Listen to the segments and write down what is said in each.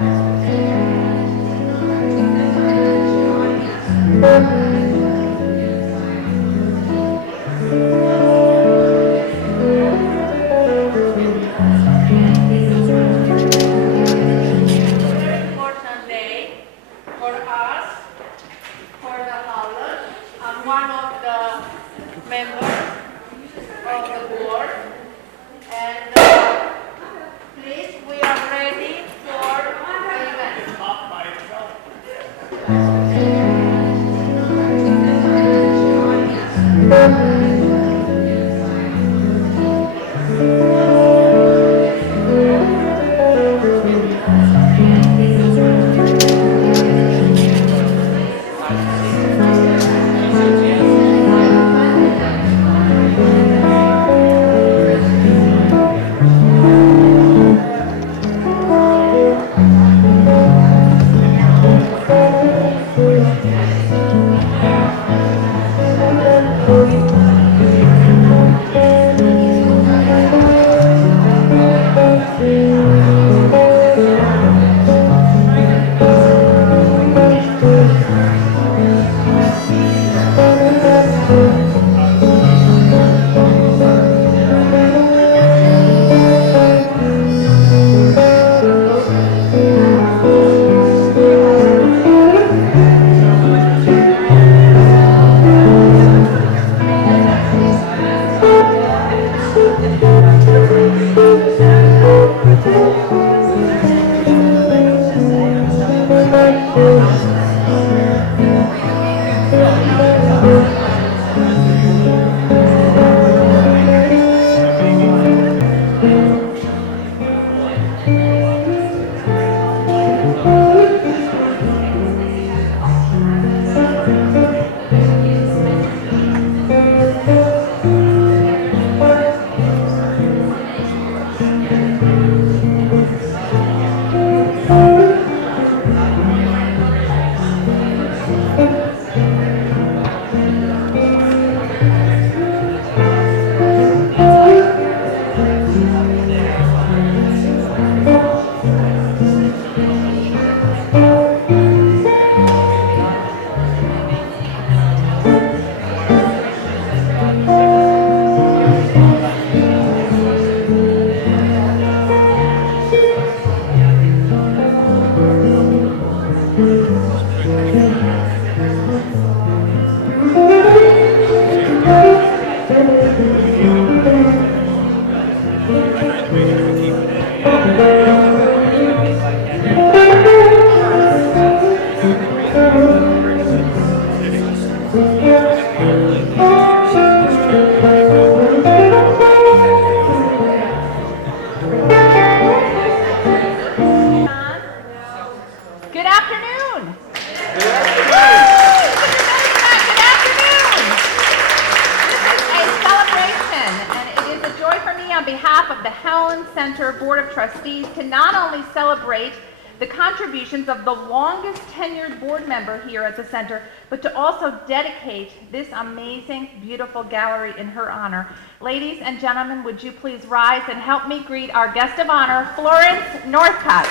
Important day for us, for the Howland. I'm one of the members of the board, and please, we are ready for the event. Good afternoon. Good afternoon. This is a celebration, and it is a joy for me on behalf of the Howland Center Board of Trustees to not only celebrate the contributions of the longest tenured board member here at the center, but to also dedicate this amazing, beautiful gallery in her honor. Ladies and gentlemen, would you please rise and help me greet our guest of honor, Florence Northcutt.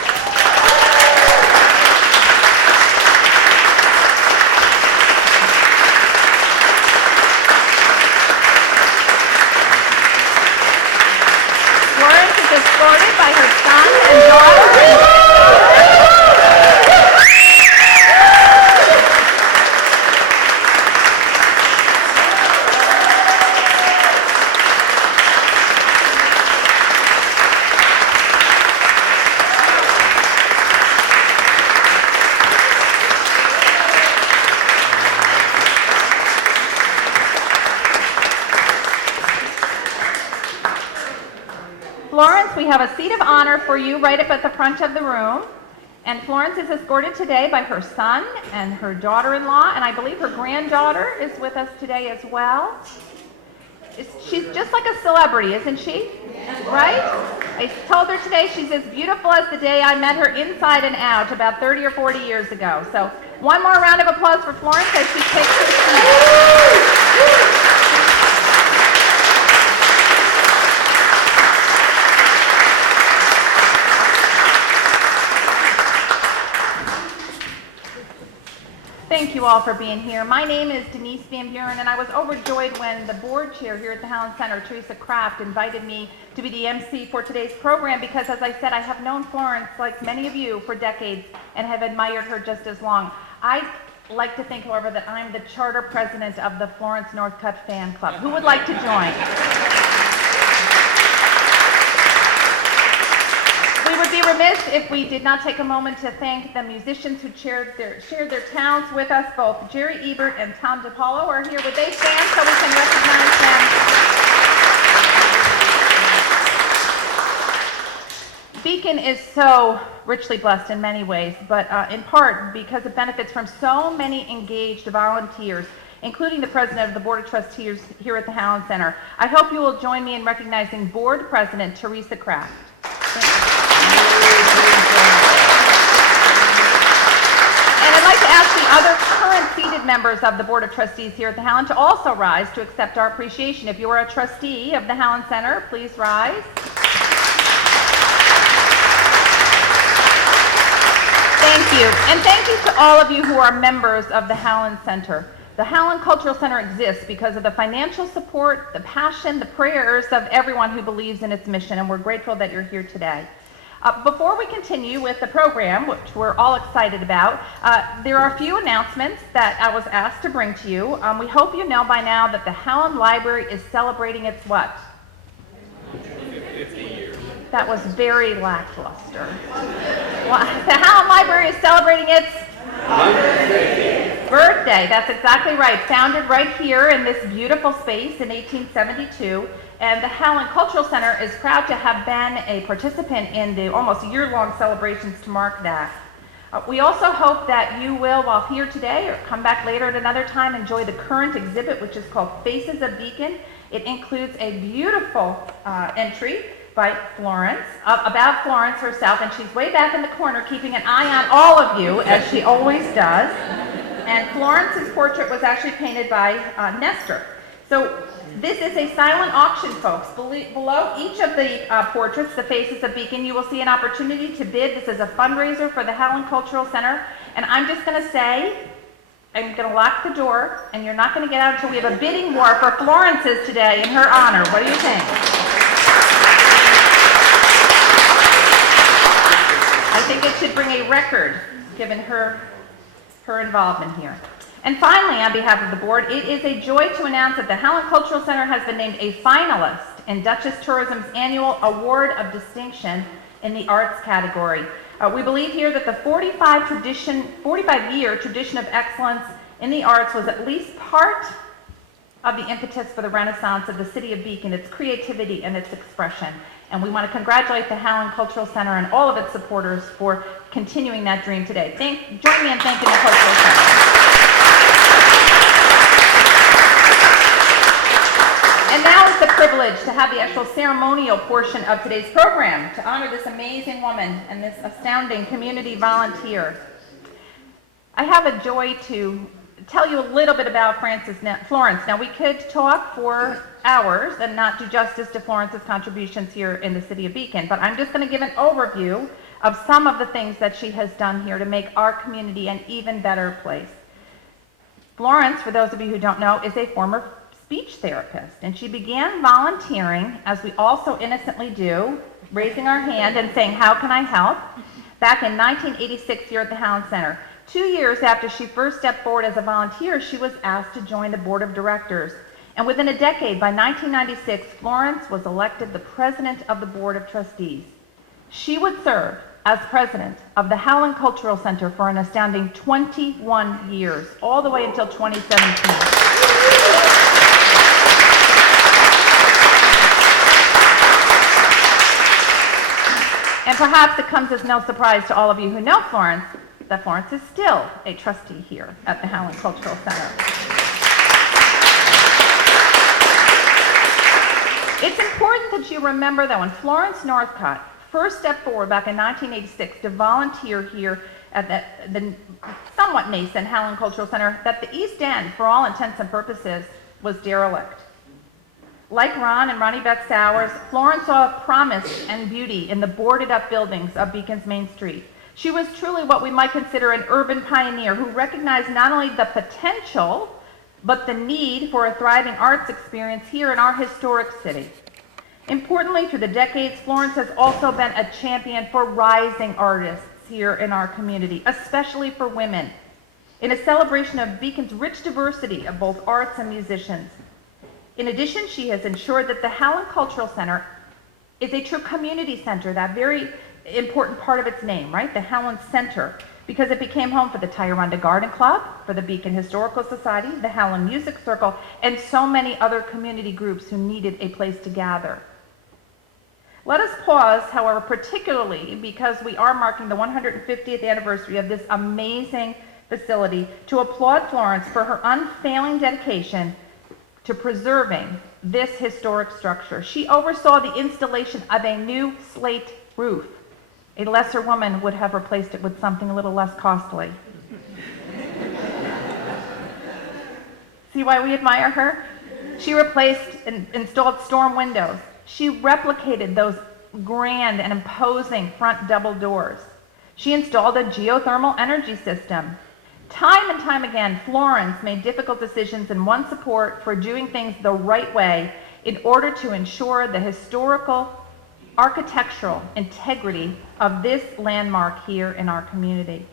Escorted by her son and daughter. Florence, we have a seat of honor for you right up at the front of the room. And Florence is escorted today by her son and her daughter-in-law, and I believe her granddaughter is with us today as well. She's just like a celebrity, isn't she? Right? I told her today she's as beautiful as the day I met her inside and out about 30 or 40 years ago. So one more round of applause for Florence as she takes her seat. you all for being here. My name is Denise Van Buren, and I was overjoyed when the board chair here at the Howland Center, Teresa Kraft, invited me to be the MC for today's program because, as I said, I have known Florence, like many of you, for decades and have admired her just as long. I like to think, however, that I'm the charter president of the Florence Northcutt fan club. Who would like to join? We would be remiss if we did not take a moment to thank the musicians who shared their talents with us. Both Jerry Ebert and Tom DiPaolo are here. Would they stand so we can recognize them? Beacon is so richly blessed in many ways, but in part because it benefits from so many engaged volunteers, including the president of the Board of Trustees here at the Howland Center. I hope you will join me in recognizing Board President Teresa Kraft. And I'd like to ask the other current seated members of the Board of Trustees here at the Howland to also rise to accept our appreciation. If you are a trustee of the Howland Center, please rise. Thank you. And thank you to all of you who are members of the Howland Center. The Howland Cultural Center exists because of the financial support, the passion, the prayers of everyone who believes in its mission, and we're grateful that you're here today. Before we continue with the program, which we're all excited about, there are a few announcements that I was asked to bring to you. We hope you know by now that the Howland Library is celebrating its what? 50 years. That was very lackluster. Well, the Howland Library is celebrating its 150th birthday. That's exactly right. Founded right here in this beautiful space in 1872. And the Howland Cultural Center is proud to have been a participant in the almost year-long celebrations to mark that. We also hope that you will, while here today or come back later at another time, enjoy the current exhibit, which is called Faces of Beacon. It includes a beautiful entry by Florence, about Florence herself, and she's way back in the corner keeping an eye on all of you, as she always does. And Florence's portrait was actually painted by Nestor. So this is a silent auction, folks. Below each of the portraits, the Faces of Beacon, you will see an opportunity to bid. This is a fundraiser for the Howland Cultural Center. And I'm just going to say, I'm going to lock the door, and you're not going to get out until we have a bidding war for Florence's today in her honor. What do you think? I think it should bring a record, given her involvement here. And finally, on behalf of the board, it is a joy to announce that the Howland Cultural Center has been named a finalist in Dutchess Tourism's annual Award of Distinction in the arts category. We believe here that the 45-year tradition of excellence in the arts was at least part of the impetus for the renaissance of the city of Beacon, its creativity and its expression. And we want to congratulate the Howland Cultural Center and all of its supporters for continuing that dream today. Join me in thanking the Cultural Center. And now it's the privilege to have the actual ceremonial portion of today's program to honor this amazing woman and this astounding community volunteer. I have a joy to tell you a little bit about Florence. Now, we could talk for hours and not do justice to Florence's contributions here in the city of Beacon, but I'm just going to give an overview of some of the things that she has done here to make our community an even better place. Florence, for those of you who don't know, is a former speech therapist, and she began volunteering, as we all so innocently do, raising our hand and saying, "How can I help?" back in 1986 here at the Howland Center. 2 years after she first stepped forward as a volunteer, she was asked to join the board of directors. And within a decade, by 1996, Florence was elected the president of the Board of Trustees. She would serve as president of the Howland Cultural Center for an astounding 21 years, all the way until 2017. And perhaps it comes as no surprise to all of you who know Florence that Florence is still a trustee here at the Howland Cultural Center. It's important that you remember that when Florence Northcutt first stepped forward back in 1986 to volunteer here at the somewhat nascent Howland Cultural Center, that the East End, for all intents and purposes, was derelict. Like Ron and Ronnie Beck Sowers, Florence saw promise and beauty in the boarded up buildings of Beacon's Main Street. She was truly what we might consider an urban pioneer who recognized not only the potential, but the need for a thriving arts experience here in our historic city. Importantly, through the decades, Florence has also been a champion for rising artists here in our community, especially for women, in a celebration of Beacon's rich diversity of both arts and musicians. In addition, she has ensured that the Howland Cultural Center is a true community center, that very important part of its name, right? The Howland Center, because it became home for the Tyrunda Garden Club, for the Beacon Historical Society, the Howland Music Circle, and so many other community groups who needed a place to gather. Let us pause, however, particularly because we are marking the 150th anniversary of this amazing facility, to applaud Florence for her unfailing dedication to preserving this historic structure. She oversaw the installation of a new slate roof. A lesser woman would have replaced it with something a little less costly. See why we admire her? She replaced and installed storm windows. She replicated those grand and imposing front double doors. She installed a geothermal energy system. Time and time again, Florence made difficult decisions and won support for doing things the right way in order to ensure the historical, architectural integrity of this landmark here in our community.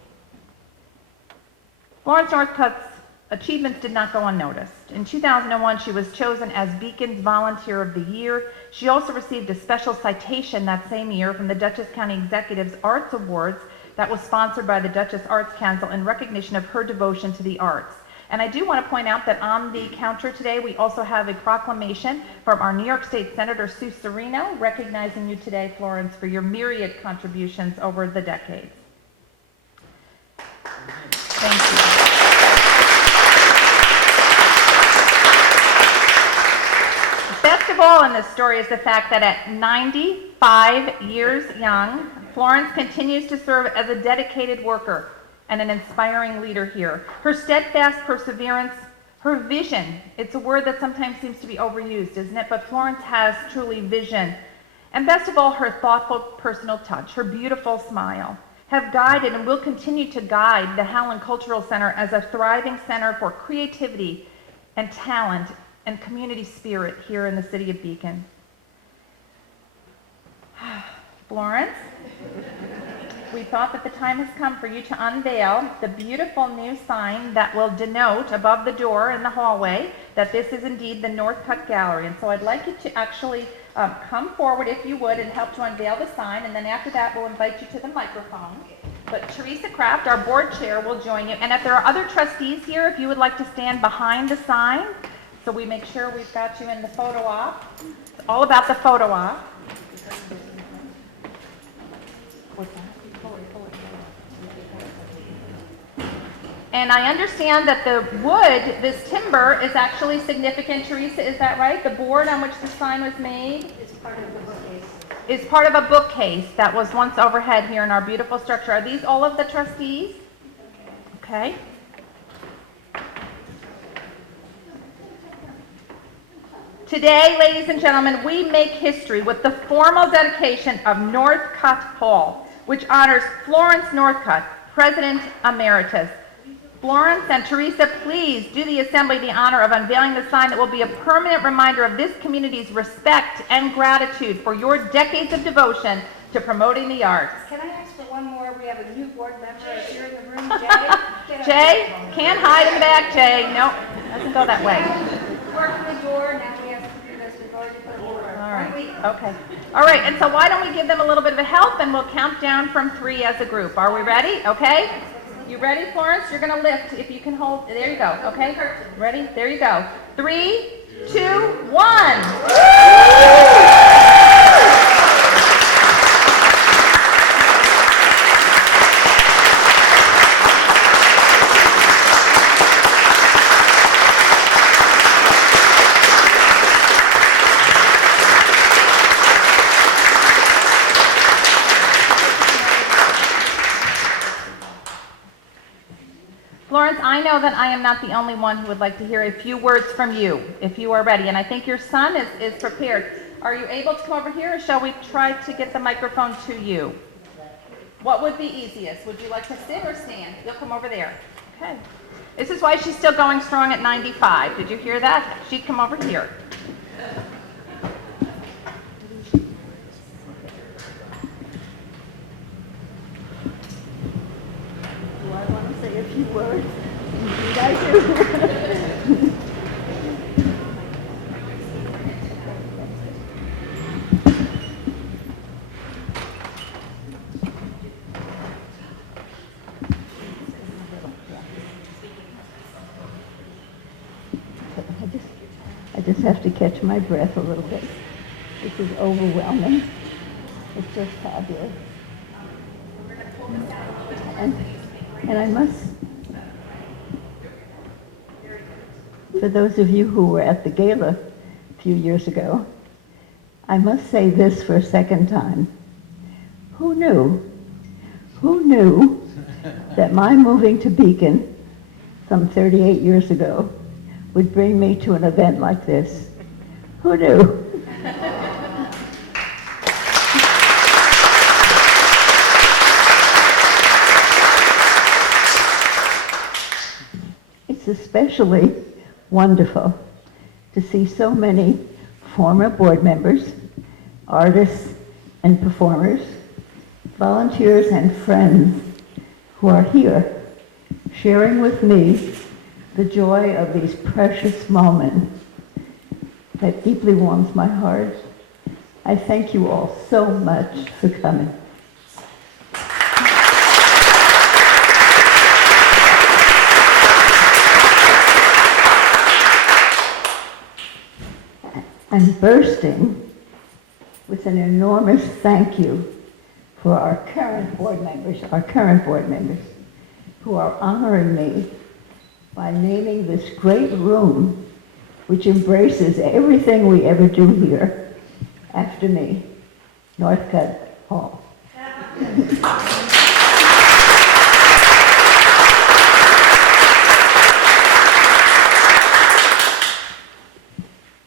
Florence Northcutt's achievements did not go unnoticed. In 2001, she was chosen as Beacon's Volunteer of the Year. She also received a special citation that same year from the Dutchess County Executives Arts Awards that was sponsored by the Dutchess Arts Council in recognition of her devotion to the arts. And I do want to point out that on the counter today, we also have a proclamation from our New York State Senator Sue Serino, recognizing you today, Florence, for your myriad contributions over the decades. Thank you. Best of all in this story is the fact that at 95 years young, Florence continues to serve as a dedicated worker and an inspiring leader here. Her steadfast perseverance, her vision, it's a word that sometimes seems to be overused, isn't it? But Florence has truly vision. And best of all, her thoughtful personal touch, her beautiful smile, have guided and will continue to guide the Howland Cultural Center as a thriving center for creativity and talent and community spirit here in the city of Beacon. Florence, we thought that the time has come for you to unveil the beautiful new sign that will denote above the door in the hallway that this is indeed the Northcutt Gallery. And so I'd like you to actually come forward, if you would, and help to unveil the sign. And then after that, we'll invite you to the microphone. But Teresa Kraft, our board chair, will join you. And if there are other trustees here, if you would like to stand behind the sign, so we make sure we've got you in the photo op. It's all about the photo op. What's that? And I understand that the wood, this timber, is actually significant. Teresa, is that right? The board on which the sign was made is part of the bookcase. Is part of a bookcase that was once overhead here in our beautiful structure. Are these all of the trustees? Okay. Today, ladies and gentlemen, we make history with the formal dedication of Northcutt Hall, which honors Florence Northcutt, President Emeritus. Florence and Teresa, please do the Assembly the honor of unveiling the sign that will be a permanent reminder of this community's respect and gratitude for your decades of devotion to promoting the arts. Can I ask for one more? We have a new board member here in the room, Jay. Jay, can't hide in the back, Jay. Nope, doesn't go that way. Work the door, now we have to do this. We've already put the door. All right, okay. All right, and so why don't we give them a little bit of a help, and we'll count down from 3 as a group. Are we ready? Okay. You ready, Florence? You're going to lift if you can hold. There you go. Okay? Ready? There you go. 3, 2, 1. Florence, I know that I am not the only one who would like to hear a few words from you, if you are ready. And I think your son is prepared. Are you able to come over here, or shall we try to get the microphone to you? What would be easiest? Would you like to sit or stand? You'll come over there. Okay. This is why she's still going strong at 95. Did you hear that? She'd come over here. Do I want to say a few words? Indeed I do. I just have to catch my breath a little bit. This is overwhelming. It's just fabulous. And I must, for those of you who were at the gala a few years ago, I must say this for a second time. Who knew that my moving to Beacon some 38 years ago would bring me to an event like this? Who knew? It's especially wonderful to see so many former board members, artists and performers, volunteers and friends who are here sharing with me the joy of these precious moments. That deeply warms my heart. I thank you all so much for coming. I'm bursting with an enormous thank you for our current board members who are honoring me by naming this great room, which embraces everything we ever do here, after me, Northcutt Hall.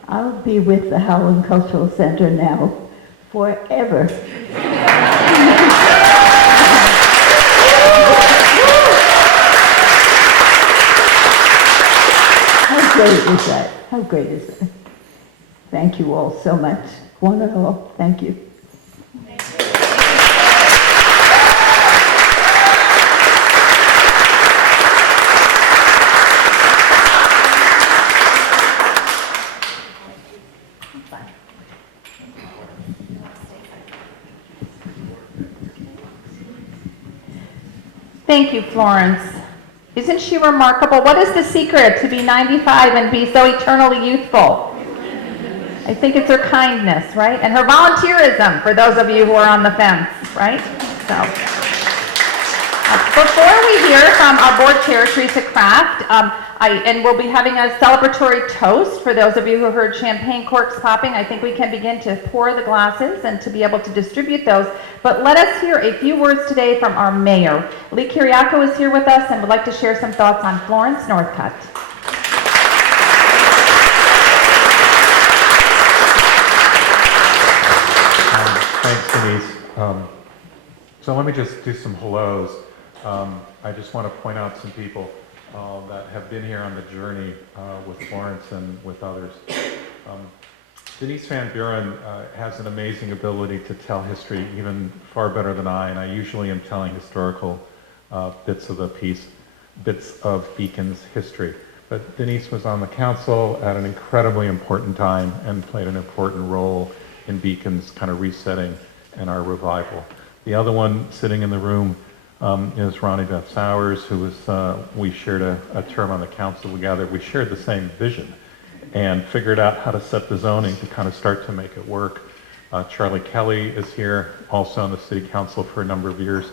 I'll be with the Howland Cultural Center now forever. How great is that? How great is that? Thank you all so much. One and all, thank you. Thank you, Florence. Isn't she remarkable? What is the secret to be 95 and be so eternally youthful? I think it's her kindness, right? And her volunteerism, for those of you who are on the fence, right? So, before we hear from our board chair, Teresa Kraft, and we'll be having a celebratory toast for those of you who heard champagne corks popping. I think we can begin to pour the glasses and to be able to distribute those. But let us hear a few words today from our mayor. Lee Kiriakou is here with us and would like to share some thoughts on Florence Northcutt. Thanks, Denise. So let me just do some hellos. I just want to point out some people that have been here on the journey with Florence and with others. Denise Van Buren has an amazing ability to tell history even far better than I, and I usually am telling historical bits of Beacon's history. But Denise was on the council at an incredibly important time and played an important role in Beacon's kind of resetting and our revival. The other one sitting in the room is Ronnie Beth Sowers, who was, we shared a term on the council together. We shared the same vision and figured out how to set the zoning to kind of start to make it work. Charlie Kelly is here, also on the city council for a number of years.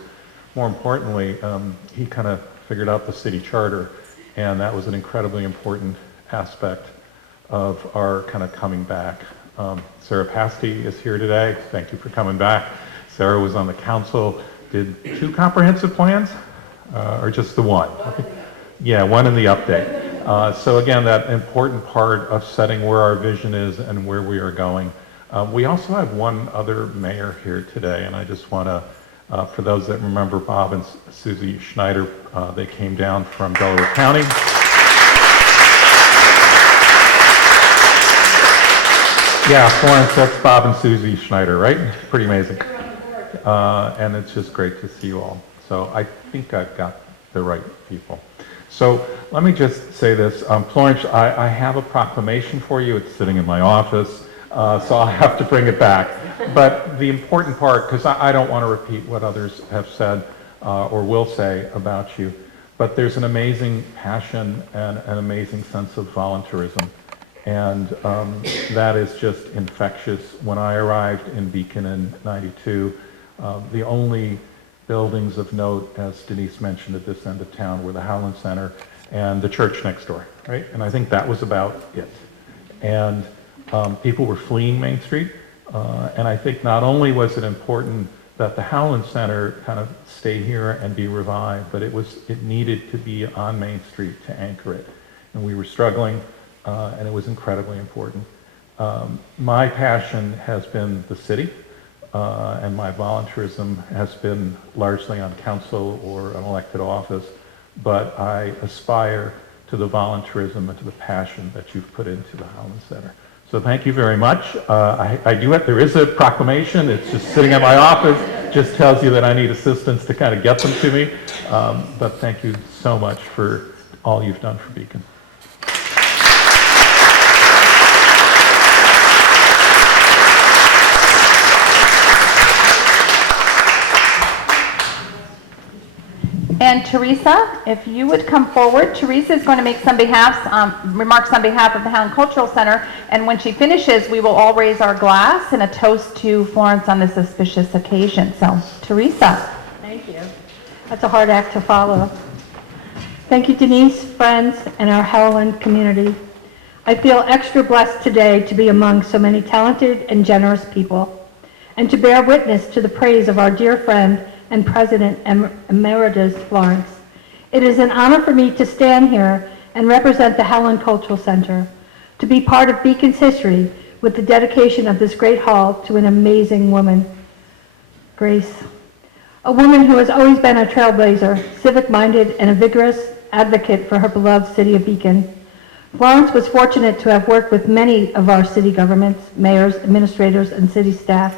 More importantly, he kind of figured out the city charter, and that was an incredibly important aspect of our kind of coming back. Sarah Pasty is here today. Thank you for coming back. Sarah was on the council, did 2 comprehensive plans, or just the one? Yeah, one in the update. So again, that important part of setting where our vision is and where we are going. We also have one other mayor here today, and I just want to For those that remember Bob and Susie Schneider, they came down from Delaware County. Yeah, Florence, that's Bob and Susie Schneider, right? Pretty amazing. And it's just great to see you all. So I think I've got the right people. So let me just say this. Florence, I have a proclamation for you. It's sitting in my office, so I'll have to bring it back. But the important part, because I don't want to repeat what others have said or will say about you, but there's an amazing passion and an amazing sense of volunteerism. And that is just infectious. When I arrived in Beacon in '92, the only buildings of note, as Denise mentioned at this end of town, were the Howland Center and the church next door, right? And I think that was about it. And people were fleeing Main Street. And I think not only was it important that the Howland Center kind of stay here and be revived, but it needed to be on Main Street to anchor it. And we were struggling. And it was incredibly important. My passion has been the city, and my volunteerism has been largely on council or an elected office, but I aspire to the volunteerism and to the passion that you've put into the Howland Center. So thank you very much. There is a proclamation, it's just sitting in my office, just tells you that I need assistance to kind of get them to me, but thank you so much for all you've done for Beacon. And Teresa, if you would come forward. Teresa is going to make some remarks on behalf of the Howland Cultural Center, and when she finishes, we will all raise our glass in a toast to Florence on this auspicious occasion. So, Teresa. Thank you. That's a hard act to follow. Thank you, Denise, friends, and our Howland community. I feel extra blessed today to be among so many talented and generous people, and to bear witness to the praise of our dear friend and President Emeritus Florence. It is an honor for me to stand here and represent the Howland Cultural Center, to be part of Beacon's history with the dedication of this great hall to an amazing woman, Grace. A woman who has always been a trailblazer, civic-minded, and a vigorous advocate for her beloved city of Beacon. Florence was fortunate to have worked with many of our city governments, mayors, administrators, and city staff.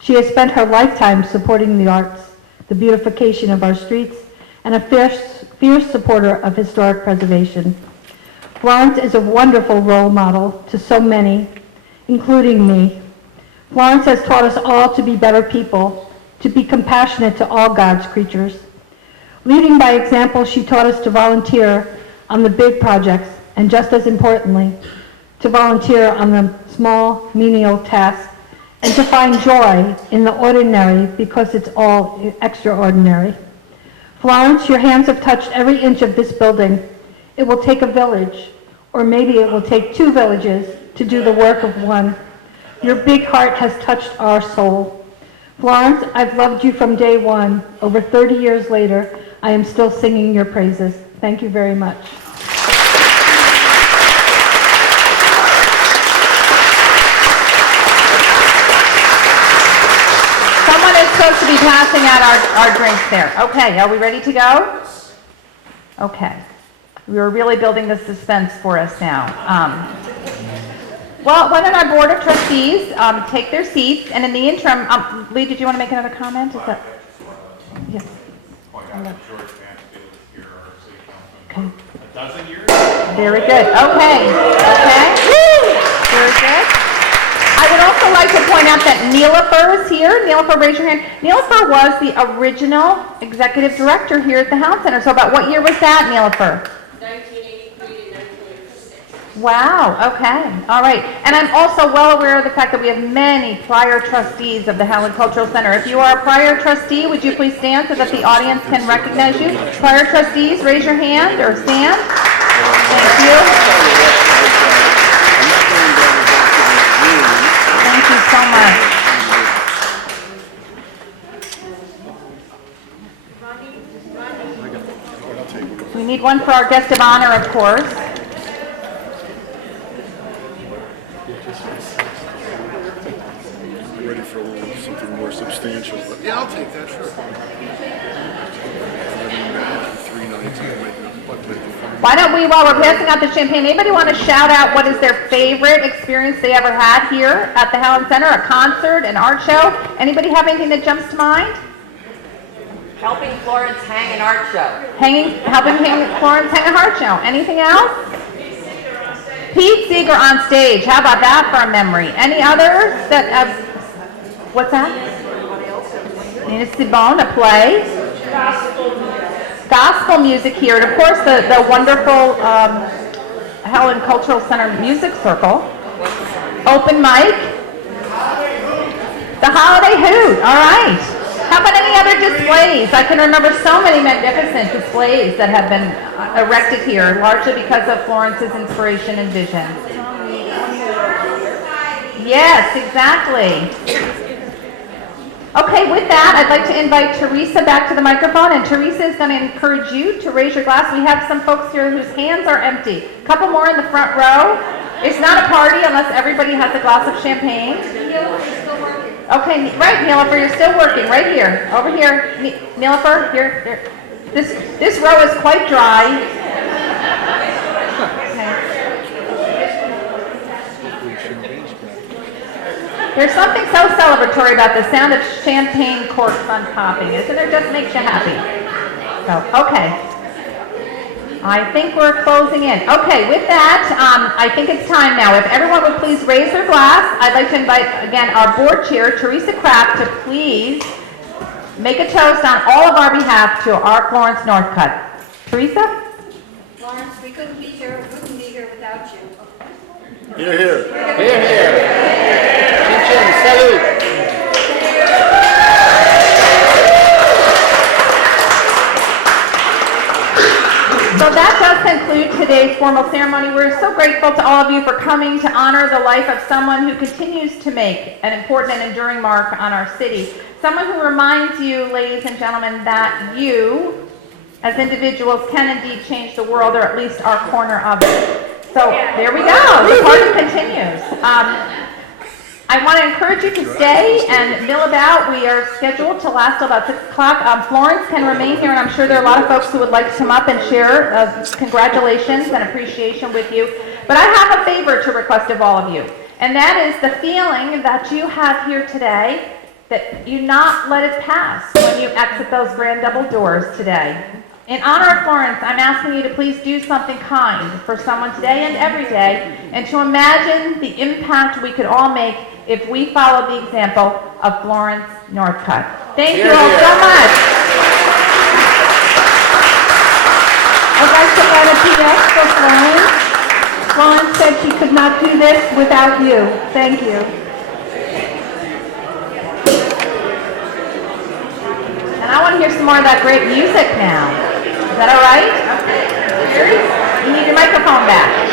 She has spent her lifetime supporting the arts, the beautification of our streets, and a fierce supporter of historic preservation. Florence is a wonderful role model to so many, including me. Florence has taught us all to be better people, to be compassionate to all God's creatures. Leading by example, she taught us to volunteer on the big projects, and just as importantly, to volunteer on the small, menial tasks, and to find joy in the ordinary because it's all extraordinary. Florence, your hands have touched every inch of this building. It will take a village, or maybe it will take 2 villages to do the work of one. Your big heart has touched our soul. Florence, I've loved you from day one. Over 30 years later, I am still singing your praises. Thank you very much. Supposed to be passing out our drinks there. Okay, are we ready to go? Okay. We were really building the suspense for us now. Well, why don't our Board of Trustees take their seats, and in the interim, Lee, did you want to make another comment? Is that... Yes. Okay. A dozen years? Very good. Okay. Very good. I would also like to point out that Neelofer is here. Neelofer, raise your hand. Neelofer was the original executive director here at the Howland Center. So about what year was that, Neelofer? 1983 to 1986. Wow, okay, all right. And I'm also well aware of the fact that we have many prior trustees of the Howland Cultural Center. If you are a prior trustee, would you please stand so that the audience can recognize you? Prior trustees, raise your hand or stand. Thank you. Thank you so much. We need one for our guest of honor, of course. Ready for a little something more substantial. substantial, but yeah, I'll take that, sure. 3 nights, I make it fun. Why don't we, while we're passing out the champagne, anybody want to shout out what is their favorite experience they ever had here at the Howland Center? A concert, an art show? Anybody have anything that jumps to mind? Helping Florence hang an art show. Helping Florence hang a art show. Anything else? Pete Seeger on stage. How about that for a memory? Any others that have, what's that? Nina Simone, a play. Gospel music here. And of course the wonderful Howland Cultural Center Music Circle. Open mic. The Holiday Hoot. All right. How about any other displays? I can remember so many magnificent displays that have been erected here, largely because of Florence's inspiration and vision. Yes, exactly. Okay, with that, I'd like to invite Teresa back to the microphone, and Teresa is going to encourage you to raise your glass. We have some folks here whose hands are empty. A couple more in the front row. It's not a party unless everybody has a glass of champagne. Okay, right, Nilofer, you're still working, right here, over here. Nilofer, here. This row is quite dry. Okay. There's something so celebratory about the sound of champagne corks unpopping, isn't there? Just makes you happy. So, okay. I think we're closing in. Okay, with that, I think it's time now. If everyone would please raise their glass, I'd like to invite, again, our board chair, Teresa Kraft, to please make a toast on all of our behalf to our Florence Northcutt. Teresa? Florence, we wouldn't be here without you. Here, here. Here, here. Chin chin, salute. So that does conclude today's formal ceremony. We're so grateful to all of you for coming to honor the life of someone who continues to make an important and enduring mark on our city. Someone who reminds you, ladies and gentlemen, that you, as individuals, can indeed change the world, or at least our corner of it. So there we go. The party continues. I want to encourage you to stay and mill about. We are scheduled to last till about 6 o'clock. Florence can remain here, and I'm sure there are a lot of folks who would like to come up and share congratulations and appreciation with you. But I have a favor to request of all of you, and that is the feeling that you have here today, that you not let it pass when you exit those grand double doors today. In honor of Florence, I'm asking you to please do something kind for someone today and every day, and to imagine the impact we could all make if we followed the example of Florence Northcutt. Thank you all so much. I'd like to add a PS for Florence. Florence said she could not do this without you. Thank you. And I want to hear some more of that great music now. Is that all right? Okay. You need your microphone back.